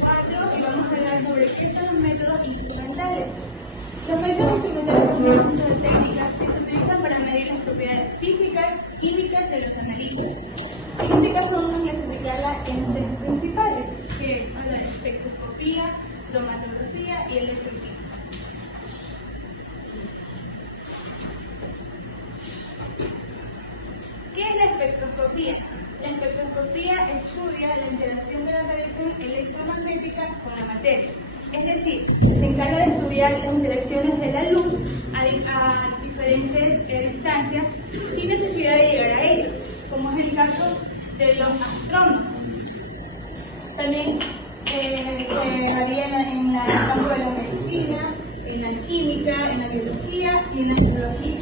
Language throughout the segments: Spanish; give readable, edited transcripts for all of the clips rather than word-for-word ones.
4 y vamos a hablar sobre qué son los métodos instrumentales. Los métodos instrumentales son un conjunto de técnicas que se utilizan para medir las propiedades físicas, químicas de los analitos. En este caso vamos a clasificarla en tres principales, que son la espectroscopía, cromatografía y electroquímica. ¿Qué es la espectroscopía? La espectroscopía estudia la interacción de la radiación electromagnética con la materia. Es decir, se encarga de estudiar las interacciones de la luz a diferentes distancias sin necesidad de llegar a ellos, como es el caso de los astrónomos. También se haría en el campo de la medicina, en la química, en la biología y en la astrología.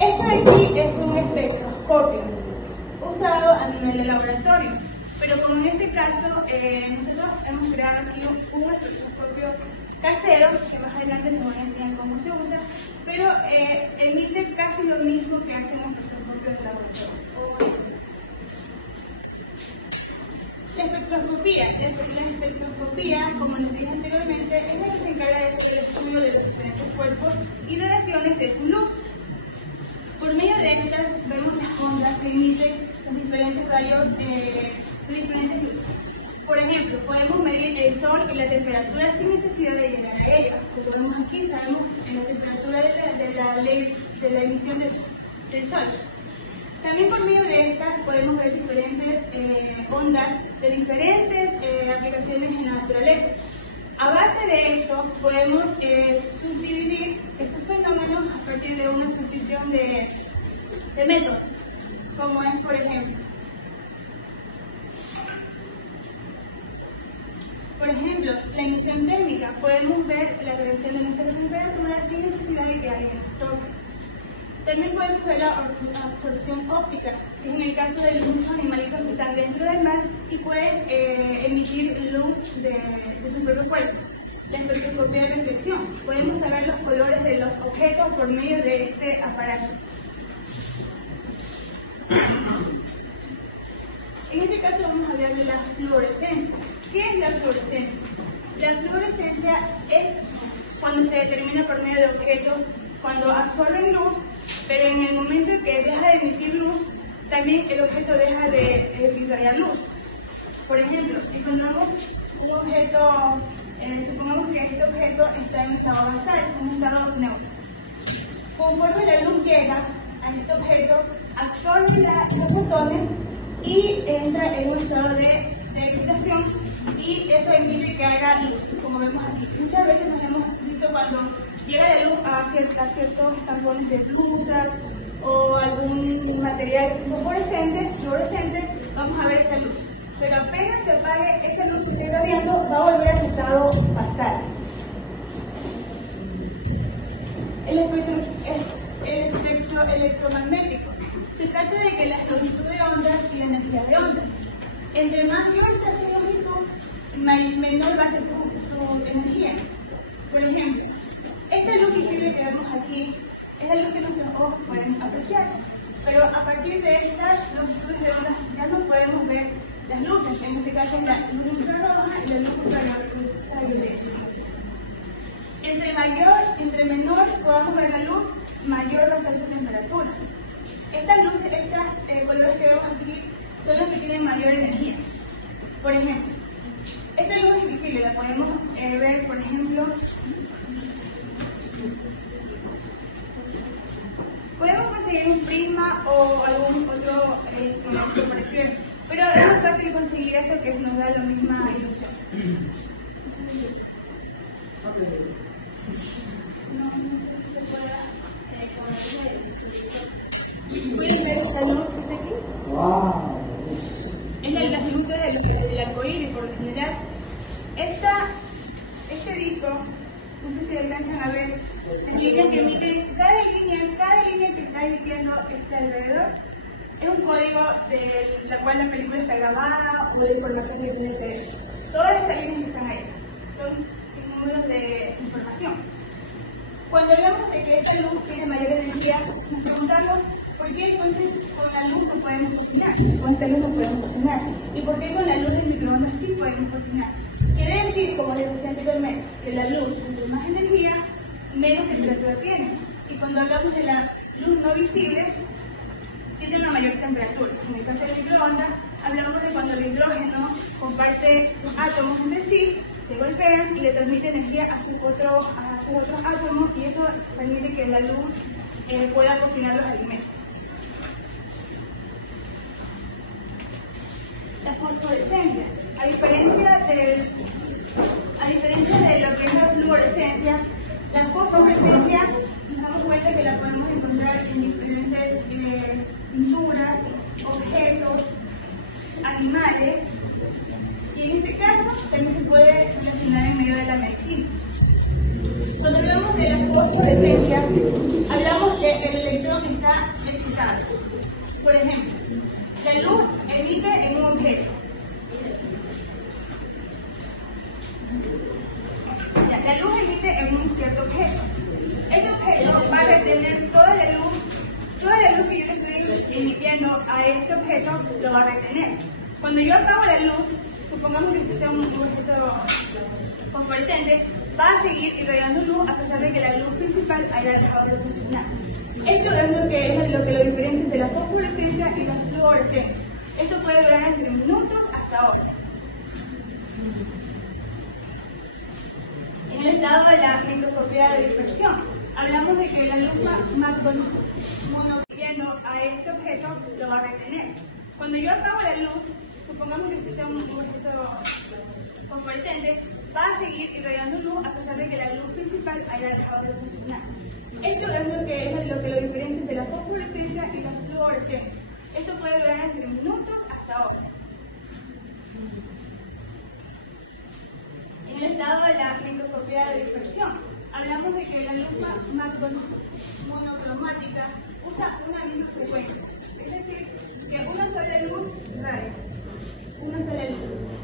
Esto de aquí es un espectroscopio usado a nivel de laboratorio, pero como en este caso nosotros hemos creado aquí un espectroscopio casero, que más adelante les voy a enseñar cómo se usa, pero emite casi lo mismo que hacen los espectroscopios de laboratorio. La espectroscopía, como les dije anteriormente, es la que se encarga de hacer el estudio de los diferentes cuerpos y radiaciones de su luz. Por medio de estas vemos las ondas que emiten los diferentes rayos de diferentes luces. Por ejemplo, podemos medir el sol y la temperatura sin necesidad de llegar a ella. Como vemos aquí, sabemos la temperatura de la emisión del sol. También por medio de estas podemos ver diferentes ondas de diferentes aplicaciones en la naturaleza. A base de esto podemos subdividir estos fenómenos a partir de una subdivisión de métodos, como es, por ejemplo, la emisión térmica. Podemos ver la reducción de nuestra temperatura sin necesidad de que alguien nos toque. También podemos ver la absorción óptica, que es en el caso de muchos animalitos que están dentro del mar y pueden emitir luz de su propio cuerpo. La espectroscopía de reflexión. Podemos saber los colores de los objetos por medio de este aparato. En este caso vamos a hablar de la fluorescencia. ¿Qué es la fluorescencia? La fluorescencia es cuando se determina por medio de objetos, cuando absorben luz, pero en el momento en que deja de emitir luz, también el objeto deja de irradiar luz. Por ejemplo, si encontramos un objeto, supongamos que este objeto está en estado basal, en un estado neutro. Conforme la luz llega a este objeto, absorbe los fotones y entra en un estado de excitación y eso impide que haga luz, como vemos aquí. Muchas veces nos hemos visto cuando llega la luz a ciertos tampones de blusas o algún material fluorescente, vamos a ver esta luz. Pero apenas se apague esa luz que está irradiando, va a volver a su estado basal. El espectro electromagnético. Se trata de que la longitud de ondas y la energía de ondas. Entre mayor sea su longitud, menor va a ser su energía. Por ejemplo, esta luz visible que vemos aquí es la luz que nuestros ojos pueden apreciar, pero a partir de estas longitudes de ondas ya no podemos ver las luces. En este caso es la luz ultrarroja y la luz ultravioleta. Entre menor podamos ver la luz, mayor va a ser su temperatura. Estas luces, colores que vemos aquí, son los que tienen mayor energía. Por ejemplo, esta luz es invisible, la podemos ver, por ejemplo, podemos conseguir un prisma o algún otro instrumento parecido, pero es más fácil conseguir esto que nos da la misma ilusión. No sé si se pueda ¿pueden ver esta luz que está aquí? ¡Wow! Es las luces del arcoíris, por lo general. Este disco, no sé si alcanzan a ver las líneas que emiten, cada línea que está emitiendo alrededor es un código de la cual la película está grabada o de información que tiene el cerebro. Todas esas líneas que están ahí son números de información. Cuando hablamos de que esta luz tiene mayor energía, nos preguntamos ¿Por qué entonces con la luz no podemos cocinar? Con esta luz no podemos cocinar. ¿Y por qué con la luz del microondas sí podemos cocinar? Quiere decir, como les decía anteriormente, que la luz, entre más energía, menos temperatura tiene. Y cuando hablamos de la luz no visible, tiene una mayor temperatura. En el caso del microondas, hablamos de cuando el hidrógeno comparte sus átomos entre sí, se golpean y le transmite energía a sus otros átomos, y eso permite que la luz pueda cocinar los alimentos. La fosforescencia. A diferencia de lo que es la fluorescencia, la fosforescencia nos damos cuenta que la podemos encontrar en diferentes pinturas, objetos, animales, y en este caso también se puede relacionar en medio de la medicina. Cuando hablamos de la fosforescencia, hablamos de que el electrón está excitado. Por ejemplo, la luz emite en un objeto. La luz emite en un cierto objeto. Ese objeto va a retener toda la luz que yo le estoy emitiendo a este objeto, lo va a retener. Cuando yo apago la luz, supongamos que este sea un objeto fosforescente, va a seguir irradiando luz a pesar de que la luz principal haya dejado de funcionar. Esto es lo que lo diferencia entre la fosforescencia y la fluorescencia. Esto puede durar entre minutos hasta horas. En el estado de la microscopía de dispersión, hablamos de que la luz monocromática a este objeto lo va a retener. Cuando yo apago la luz, supongamos que este sea un objeto fosforescente, va a seguir irradiando luz a pesar de que la luz principal haya dejado de funcionar. Esto es lo que lo diferencia entre la fosforescencia y la fluorescencia. Esto puede durar entre minutos hasta horas. En el estado de la microscopía de dispersión, hablamos de que la luz monocromática usa una misma frecuencia, es decir, que una sola luz radia, una sola luz.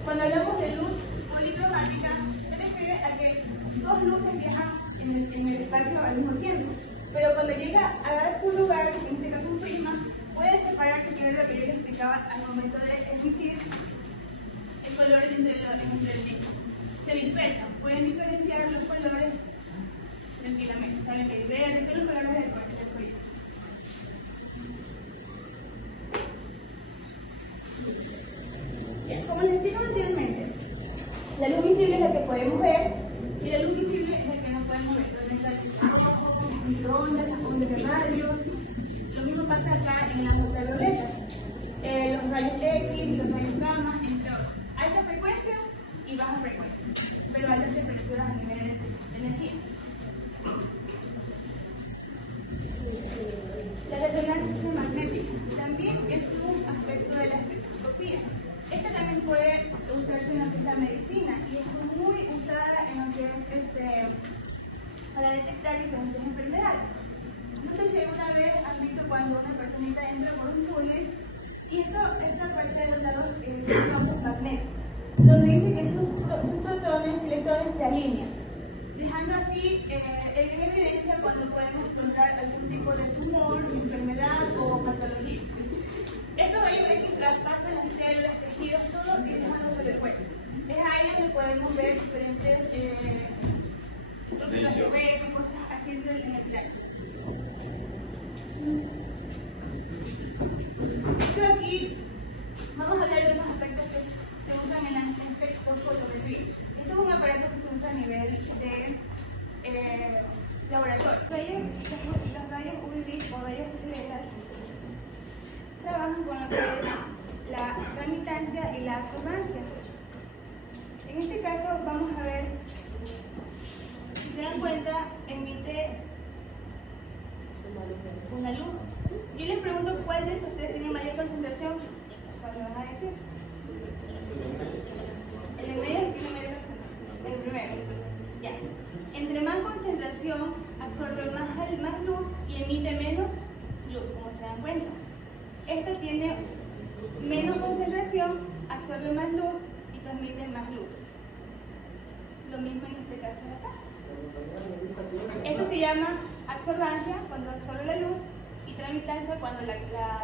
Cuando hablamos de luz policromática, se refiere a que dos luces viajan en el espacio al mismo tiempo, pero cuando llega a su lugar, en este caso un prisma, puede separarse, que es lo que yo les explicaba al momento de emitir el color entre el disco. Se dispersan, pueden diferenciar los colores tranquilamente, saben que hay verde, son los colores del arcoíris. Como les explico anteriormente, la luz visible es la que podemos ver y la luz visible es la que no podemos ver. Donde está el microondas, las ondas de radio. Lo mismo pasa acá en las ultravioletas, los rayos X, los rayos gamma, entre otros. Alta frecuencia y baja frecuencia, pero altas temperaturas a nivel de energía. La resonancia magnética también es un aspecto de la espectroscopía. Esta también puede usarse en lo que es la medicina y es muy usada en lo que es para detectar diferentes enfermedades. No sé si alguna vez has visto cuando una personita entra por un túnel y esta parte de los lados son campos magnéticos, donde dice que sus protones y electrones se alinean, dejando así en evidencia cuando podemos encontrar algún tipo de tumor, enfermedad o patología. Estos rayos X traspasan las células, tejidos, todo y dejan sobre el hueso. Es ahí donde podemos ver diferentes y cosas así en el plano. Aquí vamos a hablar de unos aspectos que se usan en la espectrofotometría. Esto es un aparato que se usa a nivel de laboratorio. Los rayos UV o rayos ultravioleta trabajan con lo que es la transmitancia y la absorbancia. En este caso vamos a ver, si se dan cuenta, emite una luz. Yo les pregunto cuál de estos tres tiene mayor concentración, ¿cuál me van a decir? El de medio tiene mayor concentración, el primero. Ya. Entre más concentración absorbe más luz y emite menos luz, como se dan cuenta. Esta tiene menos concentración, absorbe más luz y transmite más luz. Lo mismo en este caso de acá. Esto se llama absorbancia, cuando absorbe la luz, y tramitarse cuando la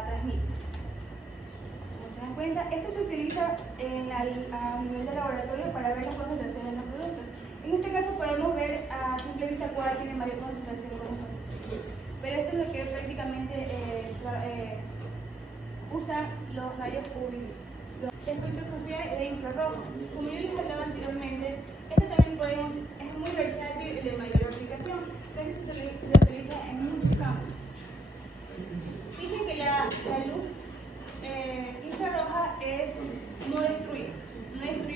transmite. Como se dan cuenta, esto se utiliza a nivel de laboratorio para ver las concentraciones de los productos. En este caso podemos ver a simple vista cuál tiene mayor concentración con nosotros. Pero esto es lo que prácticamente usan los rayos UV. La espectroscopía de infrarrojo. Como yo les hablaba anteriormente, esto también es muy versátil y de mayor aplicación. Casi se utiliza en muchos campos. Dicen que la luz infrarroja no destruye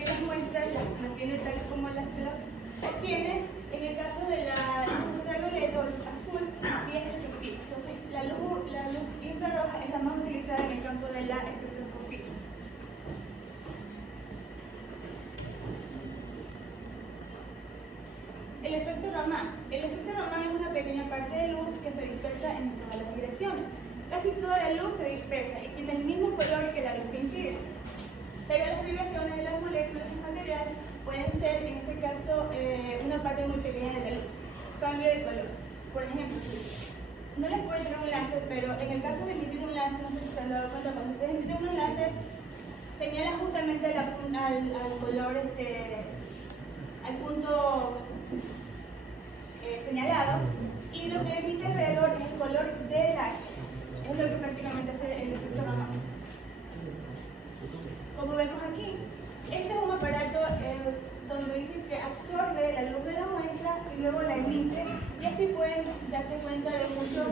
las muestras, las mantiene tal como las se obtiene. En el caso de la luz ultravioleta o luz azul, sí es destructiva. Entonces, la luz infrarroja es la más utilizada en el campo de la espectroscopía. El efecto Raman. El efecto Raman es una pequeña parte de luz que se dispersa en todas las direcciones. Casi toda la luz se dispersa y tiene el mismo color que la luz que incide. Pero las vibraciones de las moléculas y material pueden ser, en este caso, una parte muy pequeña de la luz. Cambio de color. Por ejemplo, no les puedo emitir un láser, pero en el caso de emitir un láser, no sé si se han dado cuenta, cuando ustedes emiten un láser, señala justamente al color, al punto señalado, y lo que emite alrededor es el color del láser. Es lo que prácticamente hace el efecto Raman. Como vemos aquí, este es un aparato donde dice que absorbe la luz de la muestra y luego la emite, y así pueden darse cuenta de muchos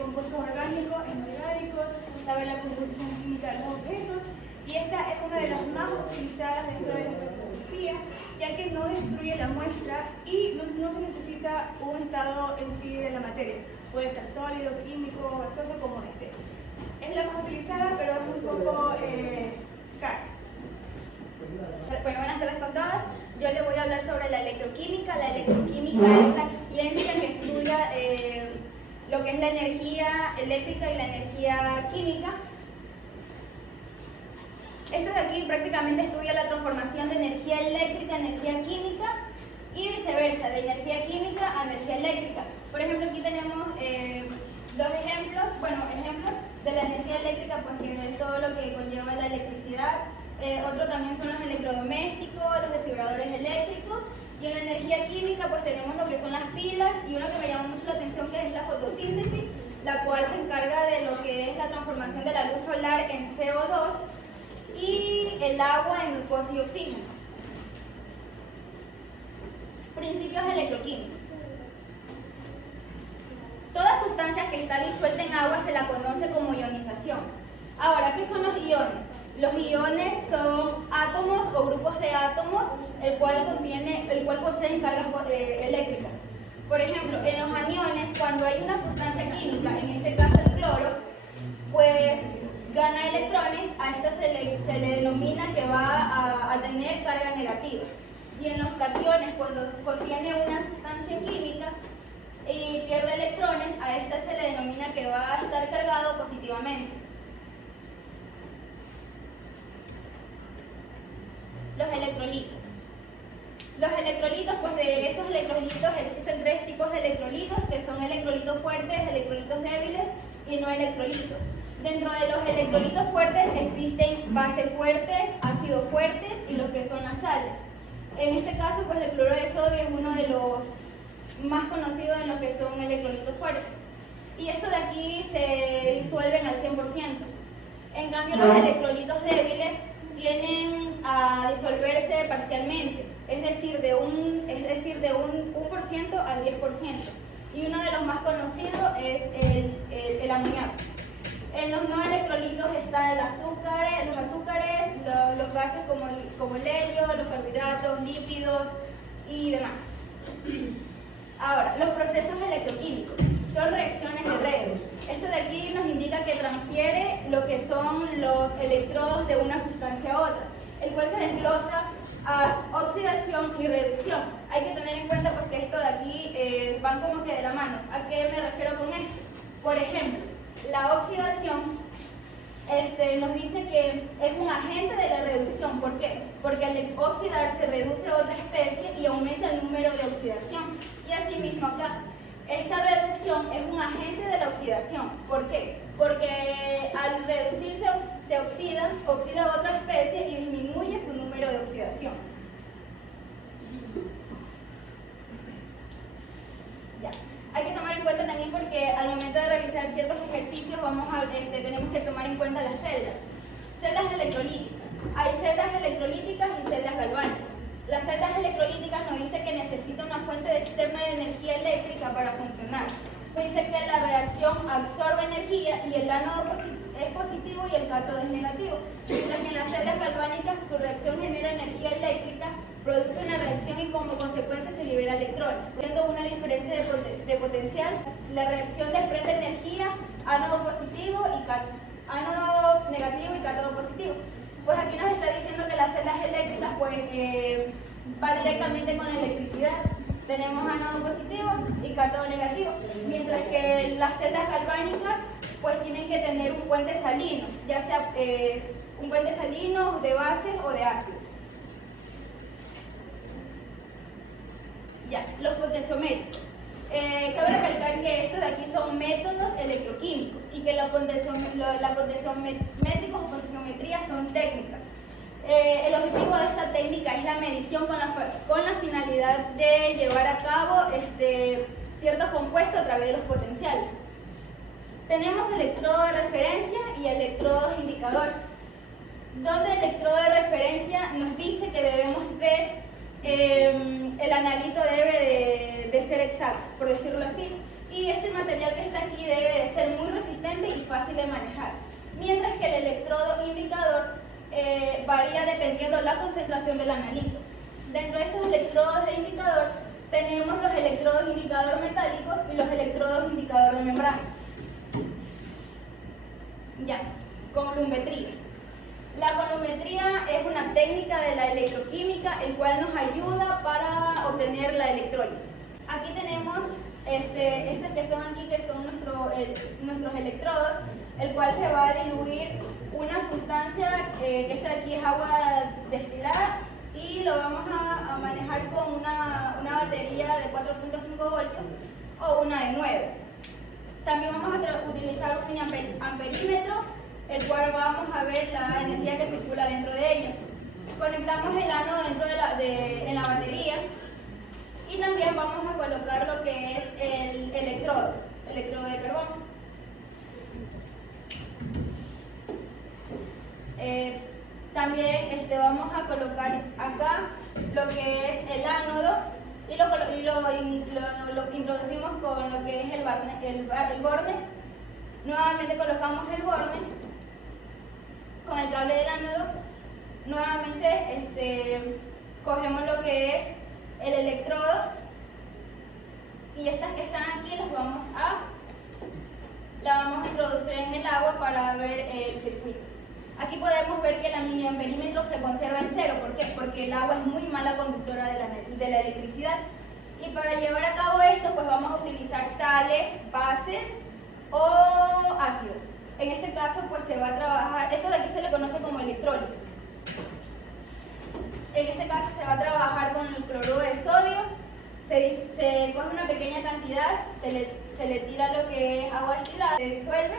compuestos orgánicos, inorgánicos, saber la composición química de los objetos, y esta es una de las más utilizadas dentro de la espectroscopía, ya que no destruye la muestra y no se necesita un estado en sí de la materia. Puede estar sólido, químico, gaseoso, como desee. Es la más utilizada, pero es un poco cara. Bueno, buenas tardes con todas. Yo les voy a hablar sobre la electroquímica. La electroquímica es una ciencia que estudia lo que es la energía eléctrica y la energía química. Esto de aquí prácticamente estudia la transformación de energía eléctrica a energía química y viceversa, de energía química a energía eléctrica. Por ejemplo, aquí tenemos dos ejemplos de la energía eléctrica, pues que es todo lo que conlleva la electricidad. Otro también son los electrodomésticos, los desfibriladores eléctricos. Y en la energía química pues tenemos lo que son las pilas, y uno que me llama mucho la atención, que es la fotosíntesis, la cual se encarga de lo que es la transformación de la luz solar en CO2 y el agua en glucosa y oxígeno. Principios electroquímicos. Toda sustancia que está disuelta en agua se la conoce como ionización. Ahora, ¿qué son los iones? Los iones son átomos o grupos de átomos el cual poseen cargas eléctricas. Por ejemplo, en los aniones, cuando hay una sustancia química, en este caso el cloro, pues gana electrones, a esta se le denomina que va a tener carga negativa. Y en los cationes, cuando contiene una sustancia química y pierde electrones, a esta se le denomina que va a estar cargado positivamente. Los electrolitos. Los electrolitos, pues de estos electrolitos existen tres tipos de electrolitos, que son electrolitos fuertes, electrolitos débiles y no electrolitos. Dentro de los electrolitos fuertes existen bases fuertes, ácidos fuertes y los que son las sales. En este caso, pues el cloruro de sodio es uno de los más conocidos en los que son electrolitos fuertes. Y estos de aquí se disuelven al 100%. En cambio, los electrolitos débiles tienden a disolverse parcialmente, es decir, de un 1% al 10%. Y uno de los más conocidos es el amoníaco. En los no electrolitos están los azúcares, los gases como el helio, los carbohidratos, lípidos y demás. Ahora, los procesos electroquímicos son reacciones de redes. Esto de aquí nos indica que transfiere lo que son los electrodos de una sustancia a otra, el cual se desglosa a oxidación y reducción. Hay que tener en cuenta pues, que esto de aquí van como que de la mano. ¿A qué me refiero con esto? Por ejemplo, la oxidación nos dice que es un agente de la reducción. ¿Por qué? Porque al oxidar se reduce otra especie y aumenta el número de oxidación. Y así mismo acá. Esta reducción es un agente de la oxidación. ¿Por qué? Porque al reducirse se oxida otra especie y disminuye su número de oxidación. Ya. Hay que tomar en cuenta también porque al momento de realizar ciertos ejercicios tenemos que tomar en cuenta las celdas. Celdas electrolíticas. Hay celdas electrolíticas y celdas galvánicas. Las celdas electrolíticas nos dice que necesita una fuente externa de energía eléctrica para funcionar. Dice que la reacción absorbe energía y el ánodo es positivo y el cátodo es negativo. Mientras que en las celdas galvánicas su reacción genera energía eléctrica, produce una reacción y como consecuencia se libera electrones. Siendo una diferencia de potencial, la reacción desprende energía, ánodo positivo y ánodo negativo y cátodo positivo. Pues aquí nos está diciendo que las celdas eléctricas pues va directamente con la electricidad. Tenemos ánodo positivo y cátodo negativo, mientras que las celdas galvánicas pues tienen que tener un puente salino, ya sea un puente salino de bases o de ácidos. Ya, los potenciómetros. Cabe recalcar que estos de aquí son métodos electroquímicos y que la potenciométricos o potenciometrías son técnicas. El objetivo de esta técnica es la medición con la finalidad de llevar a cabo ciertos compuestos a través de los potenciales. Tenemos electrodo de referencia y electrodos indicador, donde el electrodo de referencia nos dice que debemos el analito debe de ser exacto, por decirlo así, y este material que está aquí debe de ser muy resistente y fácil de manejar, mientras que el electrodo indicador varía dependiendo la concentración del analito. Dentro de estos electrodos de indicador tenemos los electrodos indicador metálicos y los electrodos indicador de membrana. Ya, colorimetría. La colorimetría es una técnica de la electroquímica, el cual nos ayuda para obtener la electrólisis. Aquí tenemos estos que son aquí, que son nuestros electrodos, el cual se va a diluir una sustancia que esta aquí es agua destilada y lo vamos a manejar con una batería de 4.5 voltios o una de 9. También vamos a utilizar un amperímetro, el cual vamos a ver la energía que circula dentro de ella. Conectamos el ánodo dentro en la batería y también vamos a colocar lo que es el electrodo de carbono. También vamos a colocar acá lo que es el ánodo y lo introducimos con lo que es el borne. Nuevamente colocamos el borne con el cable del ánodo. Nuevamente cogemos lo que es el electrodo y estas que están aquí las vamos a introducir en el agua para ver el circuito. Aquí podemos ver que el mini amperímetro se conserva en cero. ¿Por qué? Porque el agua es muy mala conductora de la electricidad. Y para llevar a cabo esto, pues vamos a utilizar sales, bases o ácidos. En este caso, pues se va a trabajar, esto de aquí se le conoce como electrólisis. En este caso se va a trabajar con el cloruro de sodio, se coge una pequeña cantidad, se le tira lo que es agua destilada, se disuelve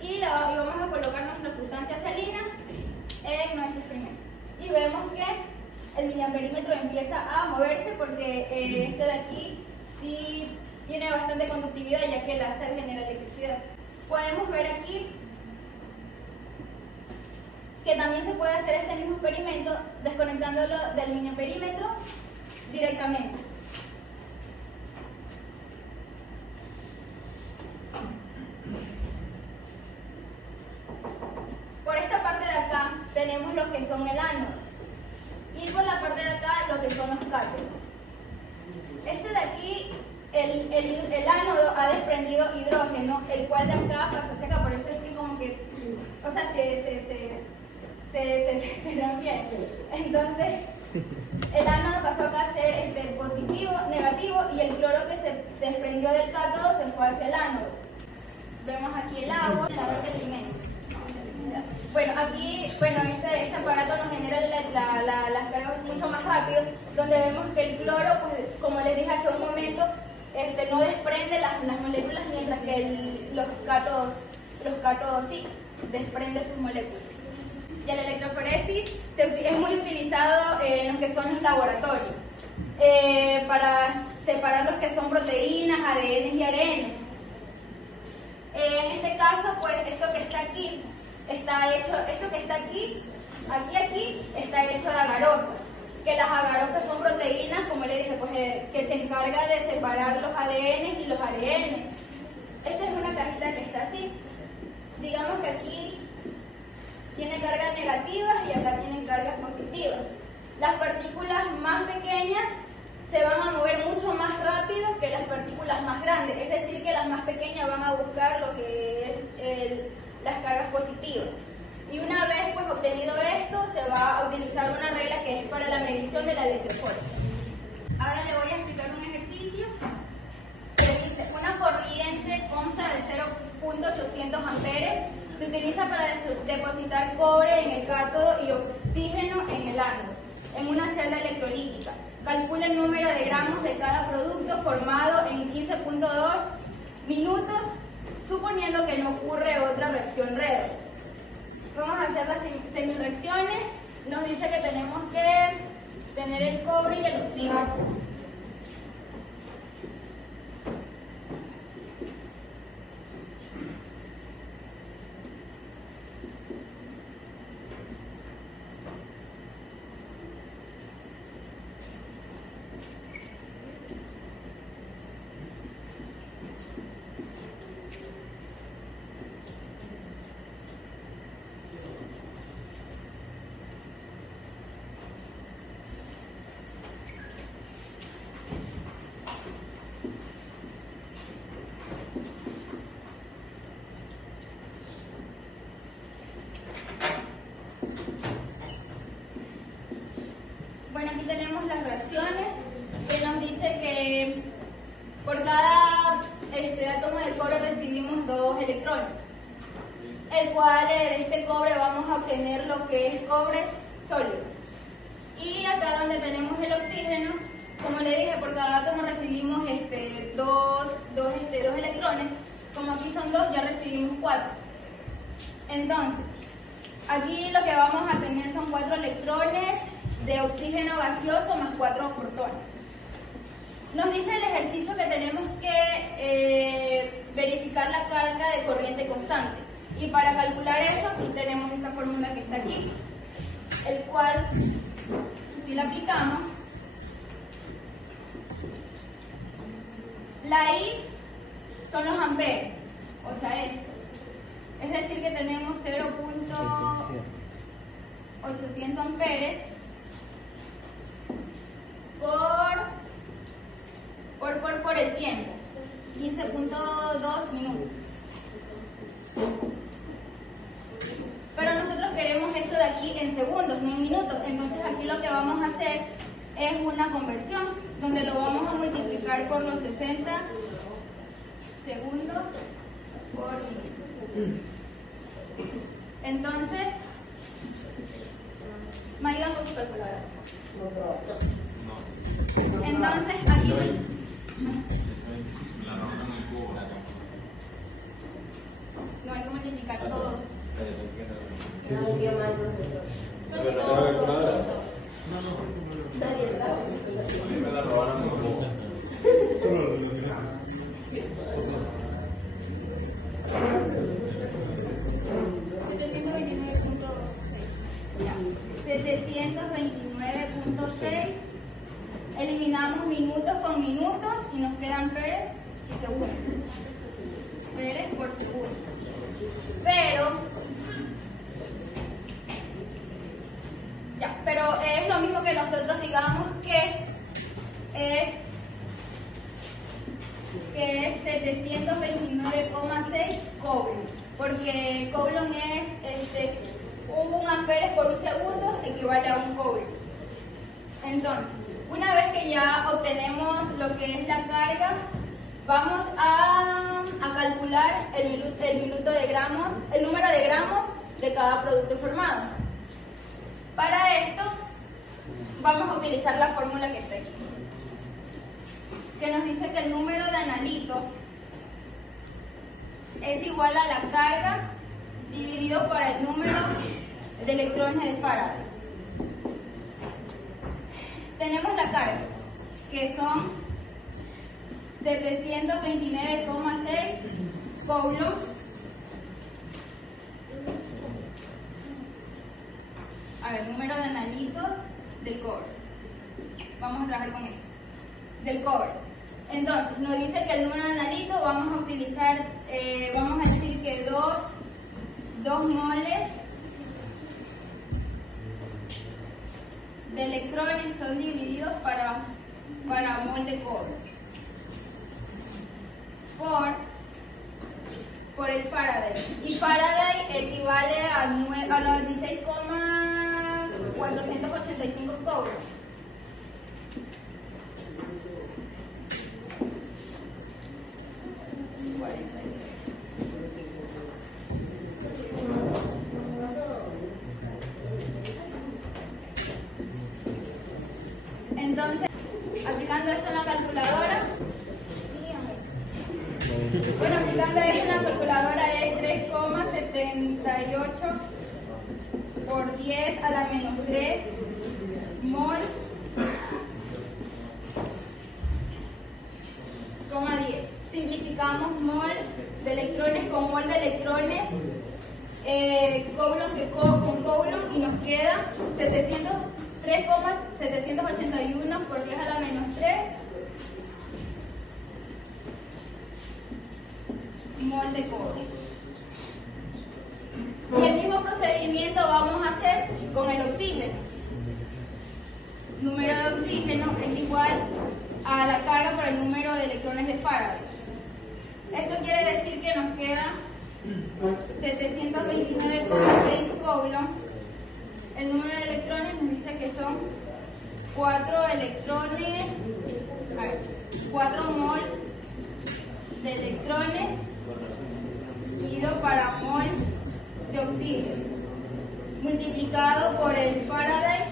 y vamos a colocar nuestra sustancia salina en nuestro experimento. Y vemos que el miliamperímetro empieza a moverse porque este de aquí sí tiene bastante conductividad, ya que la sal genera electricidad. Podemos ver aquí que también se puede hacer este mismo experimento desconectándolo del miliamperímetro directamente. Por esta parte de acá tenemos lo que son el ánodo y por la parte de acá lo que son los cátodos. Este de aquí, el ánodo ha desprendido hidrógeno, el cual de acá pasa hacia acá, por eso es que como que, o sea, se rompió. Entonces, el ánodo pasó acá a ser positivo, negativo, y el cloro que se desprendió del cátodo se fue hacia el ánodo. Vemos aquí el agua, el agua del alimento. Bueno, aquí, este aparato nos genera las cargas mucho más rápido, donde vemos que el cloro, pues, como les dije hace un momento, no desprende las moléculas, mientras que los cátodos sí desprende sus moléculas. Ya la electroforesis es muy utilizado en lo que son los laboratorios, para separar los que son proteínas, ADN y ARN. En este caso, pues esto que está aquí, está hecho de agarosa, que las agarosas son proteínas, como le dije, pues que se encarga de separar los ADN y los ARN. Esta es una cajita que está así. Digamos que aquí tiene cargas negativas y acá tienen cargas positivas. Las partículas más pequeñas se van a mover mucho más rápido que las partículas más grandes, es decir, que las más pequeñas van a buscar lo que es las cargas positivas. Y una vez pues obtenido esto, se va a utilizar una regla que es para la medición de la electroforesis. Ahora le voy a explicar un ejercicio que dice: una corriente consta de 0.800 amperes, se utiliza para depositar cobre en el cátodo y oxígeno en el ánodo, en una celda electrolítica. Calcula el número de gramos de cada producto formado en 15.2 minutos, suponiendo que no ocurre otra reacción redox. Vamos a hacer las semireacciones. Nos dice que tenemos que tener el cobre y el oxígeno. Bueno, aquí tenemos las reacciones, que nos dice que por cada átomo de cobre recibimos 2 electrones, el cual de este cobre vamos a obtener lo que es cobre sólido. Y acá donde tenemos el oxígeno, como le dije, por cada átomo recibimos dos electrones. Como aquí son 2, ya recibimos 4. Entonces, aquí lo que vamos a tener son 4 electrones de oxígeno gaseoso más 4 protones. Nos dice el ejercicio que tenemos que verificar la carga de corriente constante. Y para calcular eso, tenemos esta fórmula que está aquí, el cual, si la aplicamos, la I son los amperes, o sea, esto. Es decir, que tenemos 0.800 amperes por el tiempo, 15.2 minutos. Pero nosotros queremos esto de aquí en segundos, no en minutos. Entonces aquí lo que vamos a hacer es una conversión, donde lo vamos a multiplicar por los 60 segundos por minuto. Entonces, ¿me ayudan con su calculadora? Entonces aquí no hay que multiplicar todo. Eliminamos minutos con minutos y nos quedan peres y segundos. Peres por segundo. Pero es lo mismo que nosotros digamos que es 729,6 cobre, porque coulomb es 1 amperes por 1 segundo equivale a 1 cobre. Entonces, una vez que ya obtenemos lo que es la carga, vamos a calcular el número de gramos de cada producto formado. Para esto, vamos a utilizar la fórmula que está aquí, que nos dice que el número de analito es igual a la carga dividido por el número de electrones de Faraday. Tenemos la carga, que son 729,6 coulombs número de analitos del cobre. Vamos a trabajar con esto. Del cobre. Entonces, nos dice que el número de analitos vamos a utilizar, vamos a decir que 2 moles de electrones son divididos para mol de cobre por el Faraday. Y Faraday equivale a 96,485 coulombs. Entonces, aplicando esto en la calculadora, aplicando esto en la calculadora es 3,78 por 10 a la menos 3 mol, 10. Simplificamos mol de electrones con mol de electrones, coulomb con coulomb, y nos queda 3,781 por 10 a la menos 3 mol de cobre. Y el mismo procedimiento vamos a hacer con el oxígeno. El número de oxígeno es igual a la carga por el número de electrones de Faraday. Esto quiere decir que nos queda 729,6 coulombs. El número de electrones nos dice que son 4 electrones, 4 mol de electrones dividido para mol de oxígeno, multiplicado por el Faraday,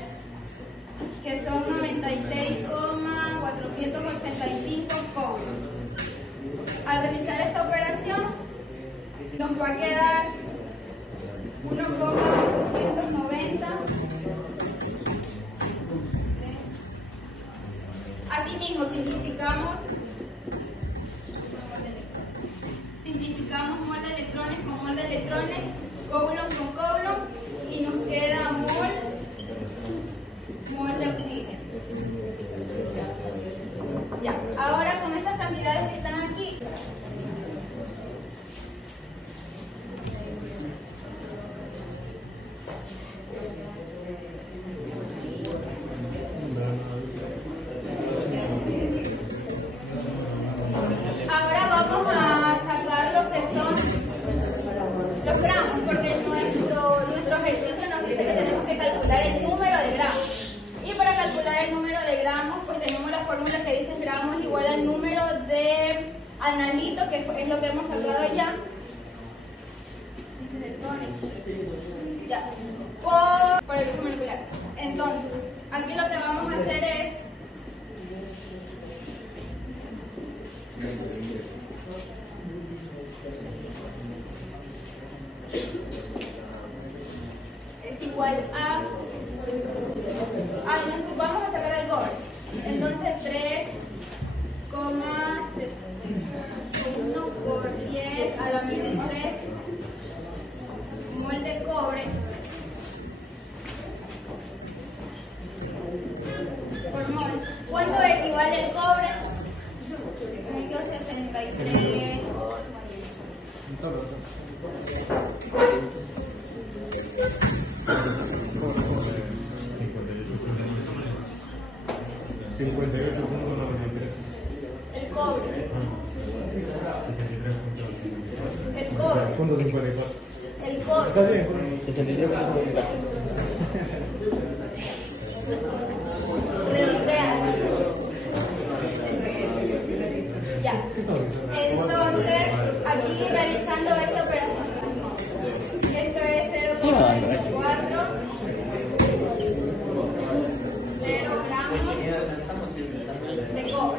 que son 96,485 coulombs. Al realizar esta operación, nos va a quedar 1,890. Asimismo, simplificamos mol de electrones con mol de electrones, coulomb con coulomb, y nos queda mol de oxígeno. Ya, ahora con estas cantidades que están aquí, ahora vamos a sacar lo que son los gramos, porque nuestro ejercicio nos dice que tenemos que calcular el número de gramos. Y para calcular el número de gramos, pues tenemos la fórmula que dice gramos igual al número de analito, que es lo que hemos sacado ya. Ya, por el uso molecular. Entonces, aquí lo que vamos a hacer es igual a vamos a sacar el cobre. Entonces 3,1 por 10 a la menos 3 mol de cobre por mol. ¿Cuánto equivale el cobre? Me quedo 63 el cobre. El cobre. Punto 54. El cobre. Está bien, 63,54. Ya. Entonces, aquí realizando esta operación. Esto es 0,4. 0 gramos de cobre.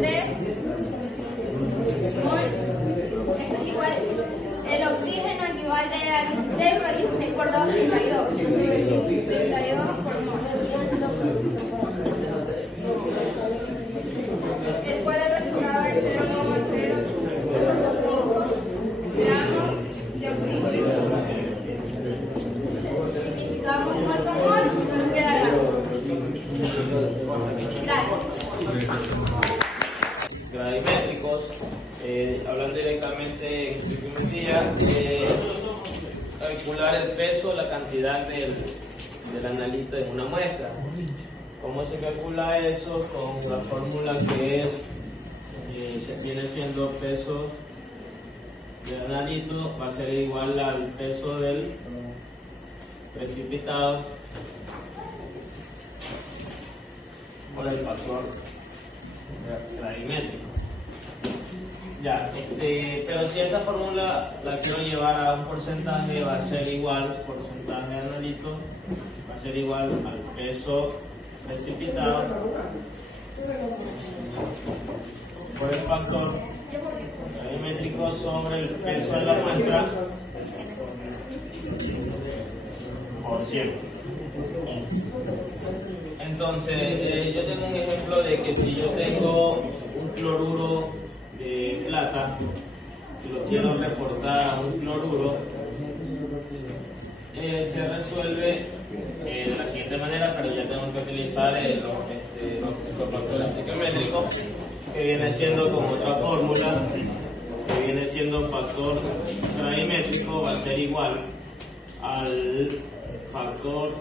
3 mol. Esto es igual. El oxígeno equivale a 16, pero 16 por 2, 32. 32 por mol. El cual el resultado es 0,005 gramos de oxígeno. Significamos mol con mol, nos queda gramos. Gravimétricos, hablando directamente en trigonometría, calcular el peso, la cantidad del analito en una muestra. ¿Cómo se calcula eso? Con la fórmula que es, viene siendo peso del analito, va a ser igual al peso del precipitado por el factor gravimétrico. Ya, pero si esta fórmula la quiero llevar a un porcentaje, va a ser igual, porcentaje de analito, va a ser igual al peso precipitado por el factor gravimétrico sobre el peso de la muestra por 100. Entonces, yo tengo un ejemplo de que si yo tengo un cloruro de plata y lo quiero reportar a un cloruro, se resuelve de la siguiente manera, pero ya tengo que utilizar los factores estequiométricos, que viene siendo como otra fórmula, que viene siendo factor gravimétrico, va a ser igual al factor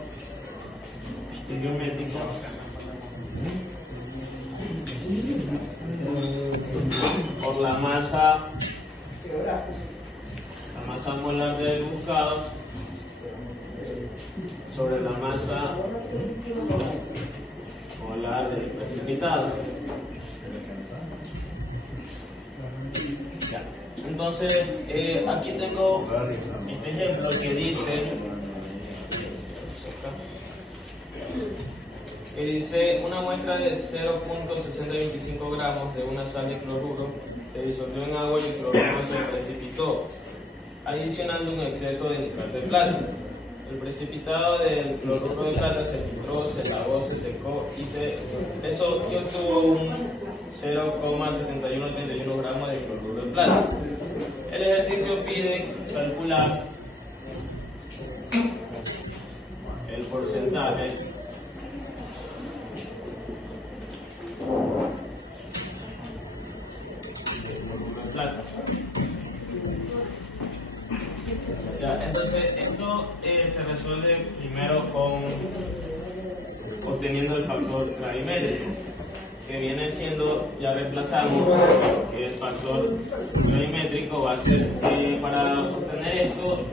estequiométrico por la masa molar del buscado sobre la masa molar del precipitado. Ya. Entonces, aquí tengo este ejemplo que dice una muestra de 0.6025 gramos de una sal de cloruro se disolvió en agua y el cloruro se precipitó, adicionando un exceso de nitrato de plata. El precipitado del cloruro de plata se filtró, se lavó, se secó y eso obtuvo un 0,7131 gramos de cloruro de plata. El ejercicio pide calcular el porcentaje de plata. Ya, entonces esto se resuelve primero obteniendo el factor gravimétrico, que viene siendo, ya reemplazamos, que el factor gravimétrico va a ser, para obtener esto,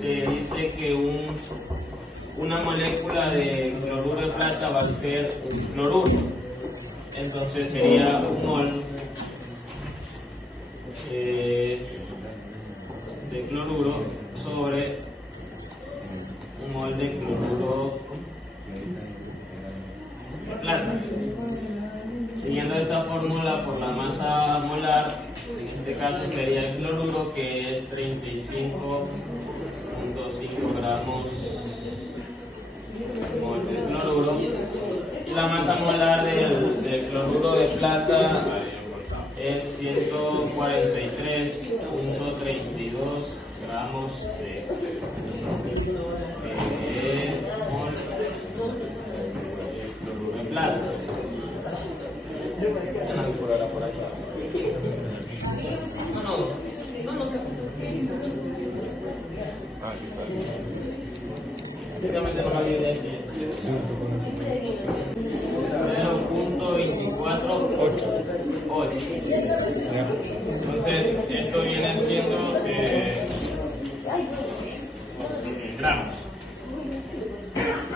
se dice que una molécula de cloruro de plata va a ser un cloruro, entonces sería un mol de cloruro sobre un mol de cloruro de plata. Siguiendo esta fórmula por la masa molar, en este caso sería el cloruro, que es 35.5 gramos mol de cloruro, y la masa molar del cloruro de plata es 143.32 gramos de mol de cloruro de plata. Por allá. No sé. Aquí está. Prácticamente no había idea aquí. 0.248. Entonces, esto viene siendo gramos.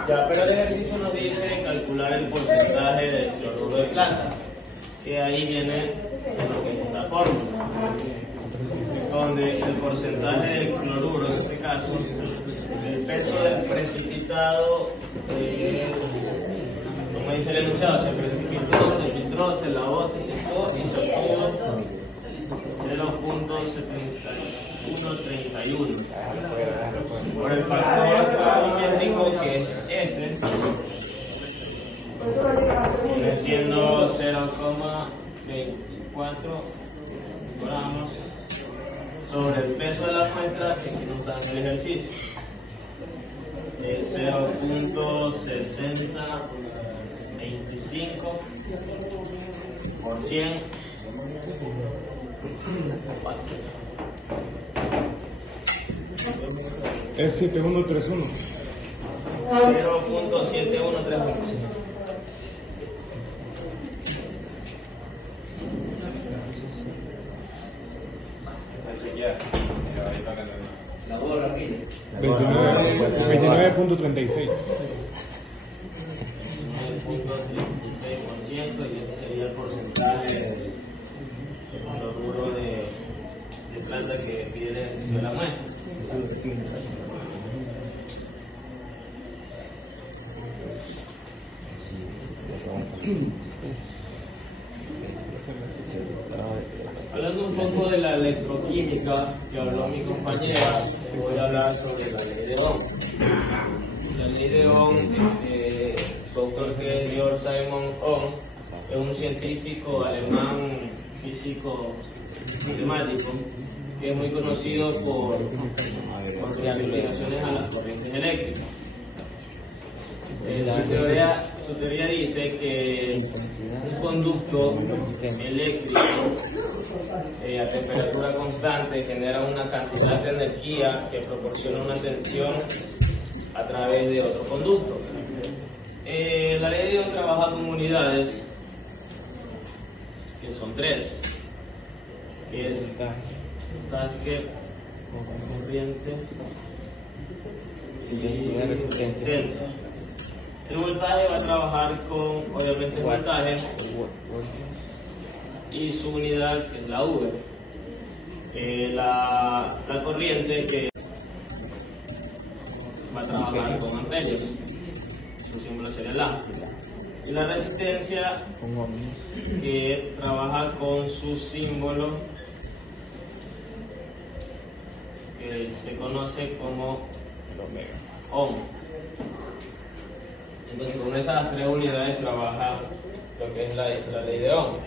Ya, pero el ejercicio nos dice calcular el porcentaje del cloruro de plata, que ahí viene esta fórmula, donde el porcentaje del cloruro, en este caso, el peso del precipitado es, como dice el enunciado, se precipitó, se entró, se lavó, se secó y se obtuvo 0.7131. Por el factor sabimétrico, que es este, viene siendo 0,24 gramos sobre el peso de la muestra, que aquí no está en el ejercicio. Es 0.6025 por 100. Es 7131. 0.7131. La borra aquí. 29.36. 9.36%, y ese sería el porcentaje de cloruro de plata que pide el ejercicio de la muestra. Hablando un poco de la electroquímica que habló mi compañera, voy a hablar sobre la ley de Ohm. La ley de Ohm, su autor, que es Georg Simon Ohm, es un científico alemán, físico, matemático, que es muy conocido por sus aplicaciones a las corrientes eléctricas. Su teoría dice que un conducto eléctrico a temperatura constante genera una cantidad de energía que proporciona una tensión a través de otro conducto. La ley de Ohm trabaja con unidades que son tres, que es voltaje, corriente y resistencia. El voltaje va a trabajar con, obviamente, el voltaje y su unidad, que es la V. La corriente, que va a trabajar con amperios, su símbolo sería el A. Y la resistencia, que trabaja con su símbolo, que se conoce como ohm. Entonces, con esas tres unidades trabaja lo que es la ley de Ohm.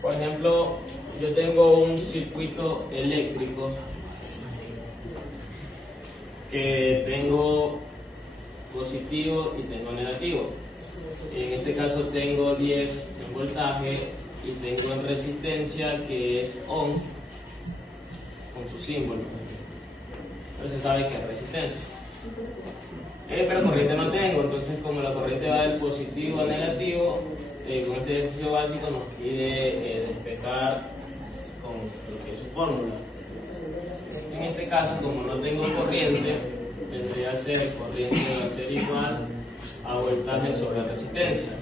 Por ejemplo, yo tengo un circuito eléctrico que tengo positivo y tengo negativo. En este caso tengo 10 en voltaje y tengo en resistencia, que es Ohm, con su símbolo. Entonces se sabe que es resistencia. Pero corriente no tengo, entonces como la corriente va del positivo al negativo, con este ejercicio básico nos pide despejar con lo que es su fórmula. En este caso, como no tengo corriente, tendría que ser corriente va a ser igual a voltaje sobre resistencia.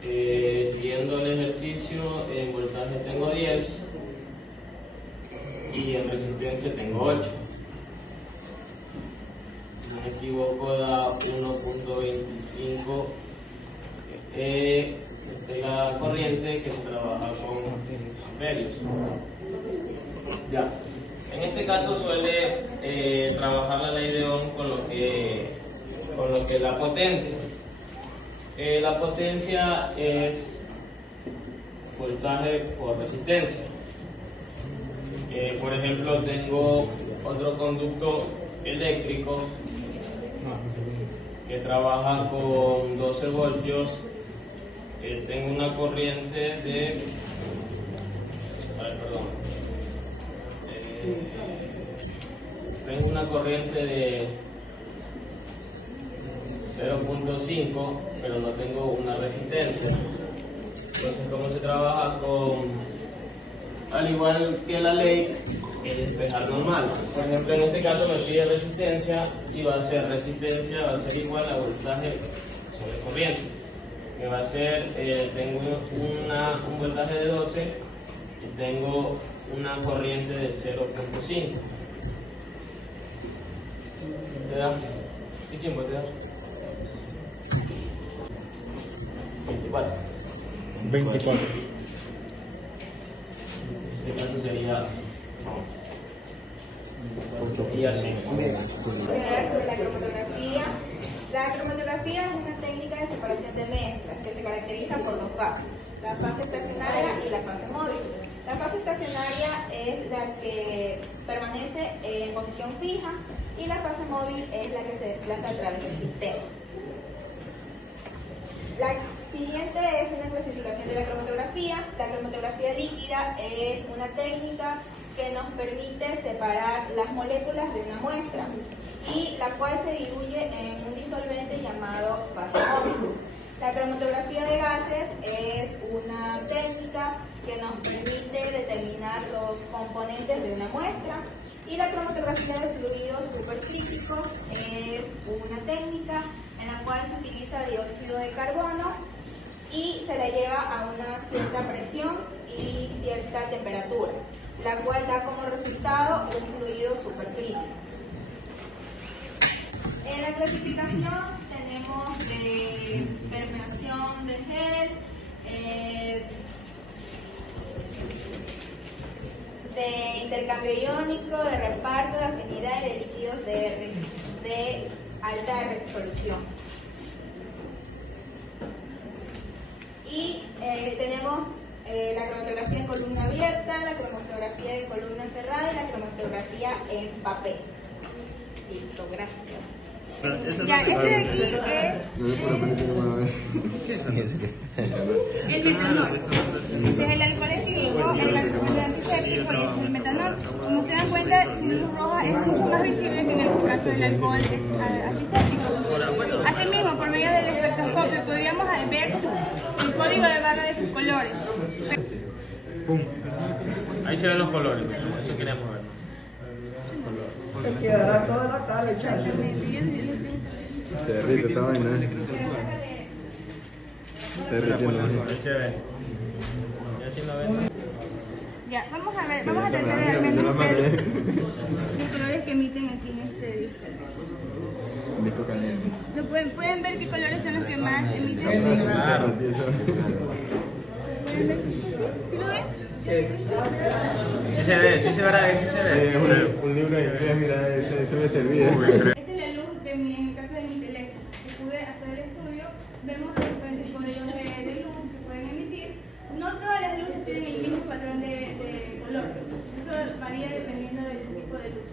Siguiendo el ejercicio, en voltaje tengo 10 y en resistencia tengo 8. Si no me equivoco, da 1.25. Esta es la corriente que se trabaja con amperios. Ya. En este caso suele trabajar la ley de Ohm con lo que es la potencia. La potencia es voltaje por resistencia. Por ejemplo, tengo otro conducto eléctrico que trabaja con 12 voltios. Tengo una corriente de... tengo una corriente de 0.5, pero no tengo una resistencia. Entonces, ¿cómo se trabaja al igual que la ley, es despejar normal? Por ejemplo, en este caso me pide resistencia y va a ser resistencia, va a ser igual a voltaje sobre corriente. Que va a ser, tengo un voltaje de 12 y tengo una corriente de 0.5. ¿Te da? ¿Qué tiempo te da? 24. 24. En este caso sería. Y así. Hablar sobre la cromatografía. La cromatografía es una técnica de separación de mezclas que se caracteriza por dos fases, la fase estacionaria y la fase móvil. La fase estacionaria es la que permanece en posición fija y la fase móvil es la que se desplaza a través del sistema. La siguiente es una clasificación de la cromatografía. La cromatografía líquida es una técnica que nos permite separar las moléculas de una muestra y la cual se diluye en un disolvente llamado fase móvil. La cromatografía de gases es una técnica que nos permite determinar los componentes de una muestra y la cromatografía de fluidos supercríticos es una técnica en la cual se utiliza dióxido de carbono y se la lleva a una cierta presión y cierta temperatura, la cual da como resultado un fluido supercrítico. En la clasificación tenemos de permeación de gel, de intercambio iónico, de reparto, de afinidad y de líquidos de alta resolución. Y tenemos la cromatografía en columna abierta, la cromatografía en columna cerrada y la cromatografía en papel. Listo, gracias. Ya, este de aquí es el metanol. Desde el alcohol etílico, el antiséptico y el metanol. Como se dan cuenta, su luz roja es mucho más visible que en el caso del alcohol antiséptico. Asimismo, por medio del espectroscopio podríamos ver el código de barra de sus colores. ¡Pum! Ahí se ven los colores, eso queremos ver. Se quedará toda la tarde, chacho. Se derrite esta vaina. Se derritiendo. Ahí se ve. Y así lo ven. Ya, vamos a ver, vamos a tratar de al menos ver los colores que emiten aquí en este disco. Disco caliente. ¿Pueden ver qué colores son los que más emiten? Claro. ¿Pueden ver? ¿Sí lo ven? Sí se ve, sí se verá, sí se ve. Un libro de inglés, mira, ese me servía. Esa es la luz de en el caso de mi teléfono. Si pude hacer el estudio, vemos los diferentes códigos de luz que pueden emitir. No todas las luces tienen el mismo patrón de color. Eso varía dependiendo del tipo de luz.